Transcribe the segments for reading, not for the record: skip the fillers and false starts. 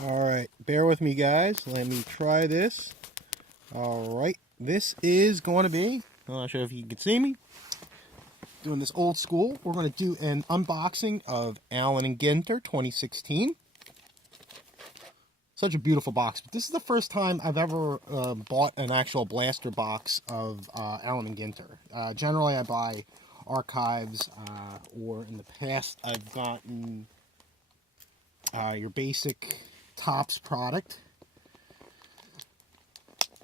Alright, bear with me guys. Let me try this. Alright, this is going to be, I'm not sure if you can see me, doing this old school. We're going to do an unboxing of Allen & Ginter 2016. Such a beautiful box. But this is the first time I've ever bought an actual blaster box of Allen & Ginter. Generally I buy archives, or in the past I've gotten your basic Tops product.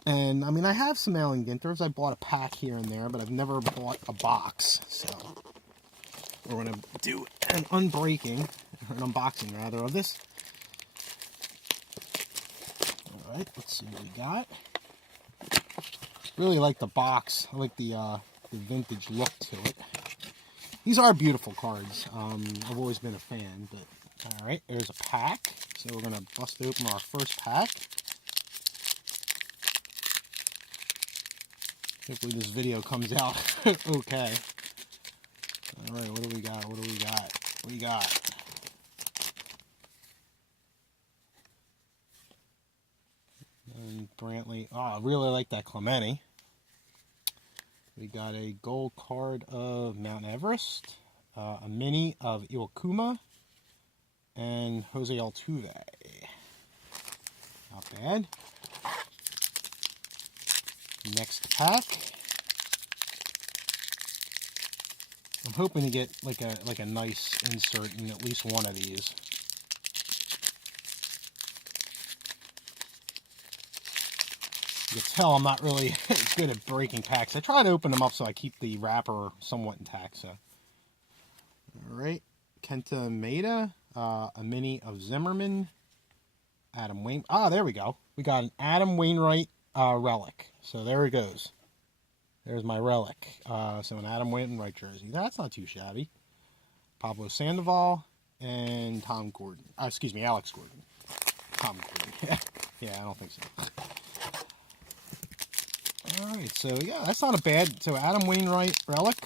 And I mean, I have some Allen Ginters. I bought a pack here and there, but I've never bought a box. So we're going to do an unbreaking, or an unboxing rather, of this. Alright, let's see what we got. Really like the box. I like the vintage look to it. These are beautiful cards. I've always been a fan, but alright, there's a pack. So we're going to bust open our first pack. Hopefully this video comes out okay. Alright, what do we got? What do we got? What do you got? And Brantley. Oh, I really like that Clemente. We got a gold card of Mount Everest, a mini of Iwakuma, and Jose Altuve. Not bad. Next pack. I'm hoping to get like a nice insert in at least one of these. You can tell I'm not really good at breaking packs. I try to open them up so I keep the wrapper somewhat intact. So, all right, Kenta Maeda, a mini of Zimmerman, Adam Wainwright. Ah, there we go. We got an Adam Wainwright relic. So there it goes. There's my relic. So an Adam Wainwright jersey. That's not too shabby. Pablo Sandoval and Tom Gordon. Excuse me, Alex Gordon. Tom Gordon. Yeah, I don't think so. Alright, so yeah, that's not a bad. So Adam Wainwright relic.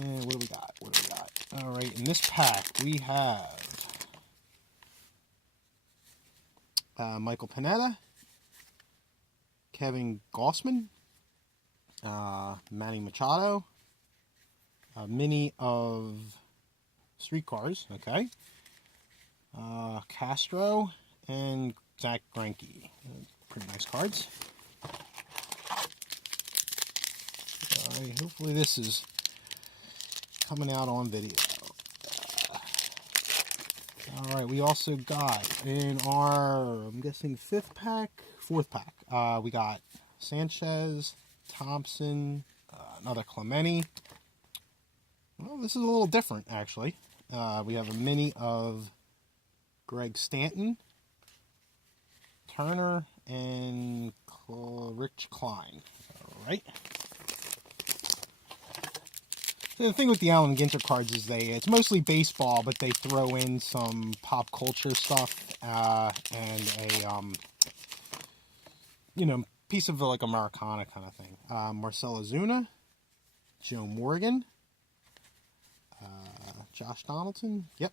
And what do we got? What do we got? Alright, in this pack we have Michael Pineda, Kevin Gossman, Manny Machado, a mini of Streetcars, okay, Castro, and Zach Greinke. Pretty nice cards. Hopefully this is coming out on video. Alright, we also got in our, I'm guessing, fourth pack, we got Sanchez, Thompson, another Clemente. Well, this is a little different, actually. We have a mini of Greg Stanton, Turner, and Rich Klein. Alright. So the thing with the Allen Ginter cards is it's mostly baseball, but they throw in some pop culture stuff, and a, piece of like Americana kind of thing. Marcell Ozuna, Joe Morgan, Josh Donaldson, yep,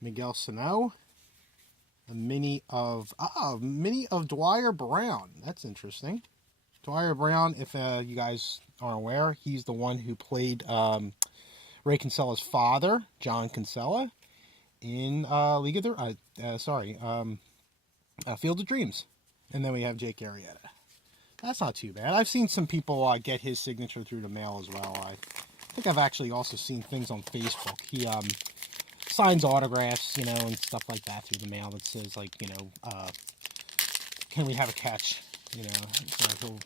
Miguel Sano, a mini of Dwyer Brown. That's interesting. Dwyer Brown, if you guys aren't aware, he's the one who played Ray Kinsella's father, John Kinsella, in Field of Dreams. And then we have Jake Arrieta. That's not too bad. I've seen some people get his signature through the mail as well. I think I've actually also seen things on Facebook. He signs autographs, and stuff like that through the mail that says, like, can we have a catch? So he'll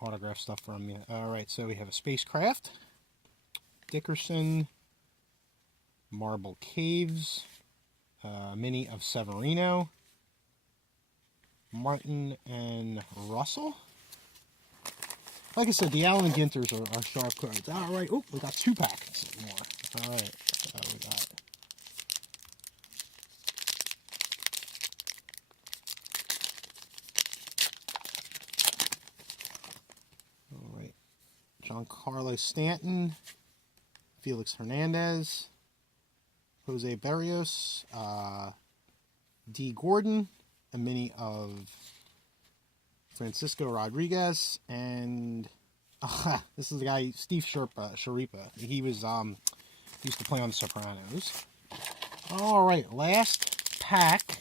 autograph stuff from you. Alright, so we have a Spacecraft, Dickerson, Marble Caves, mini of Severino, Martin, and Russell. Like I said, the Allen Ginters are sharp cards. Alright, oh, we got two packets more. Alright, we got Giancarlo Stanton, Felix Hernandez, Jose Barrios, D. Gordon, a mini of Francisco Rodriguez, and this is the guy, Steve Sharipa. He was used to play on The Sopranos. All right, last pack.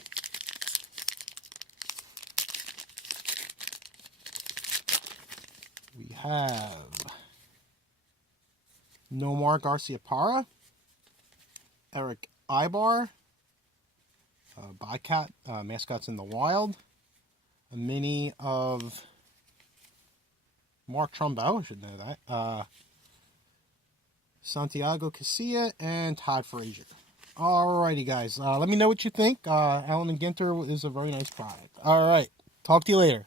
We have Nomar Garciaparra, Eric Ibar, Bycat, Mascots in the Wild, a mini of Mark Trumbo, I should know that, Santiago Casilla, and Todd Frazier. Alrighty, guys, let me know what you think. Allen and Ginter is a very nice product. Alright, talk to you later.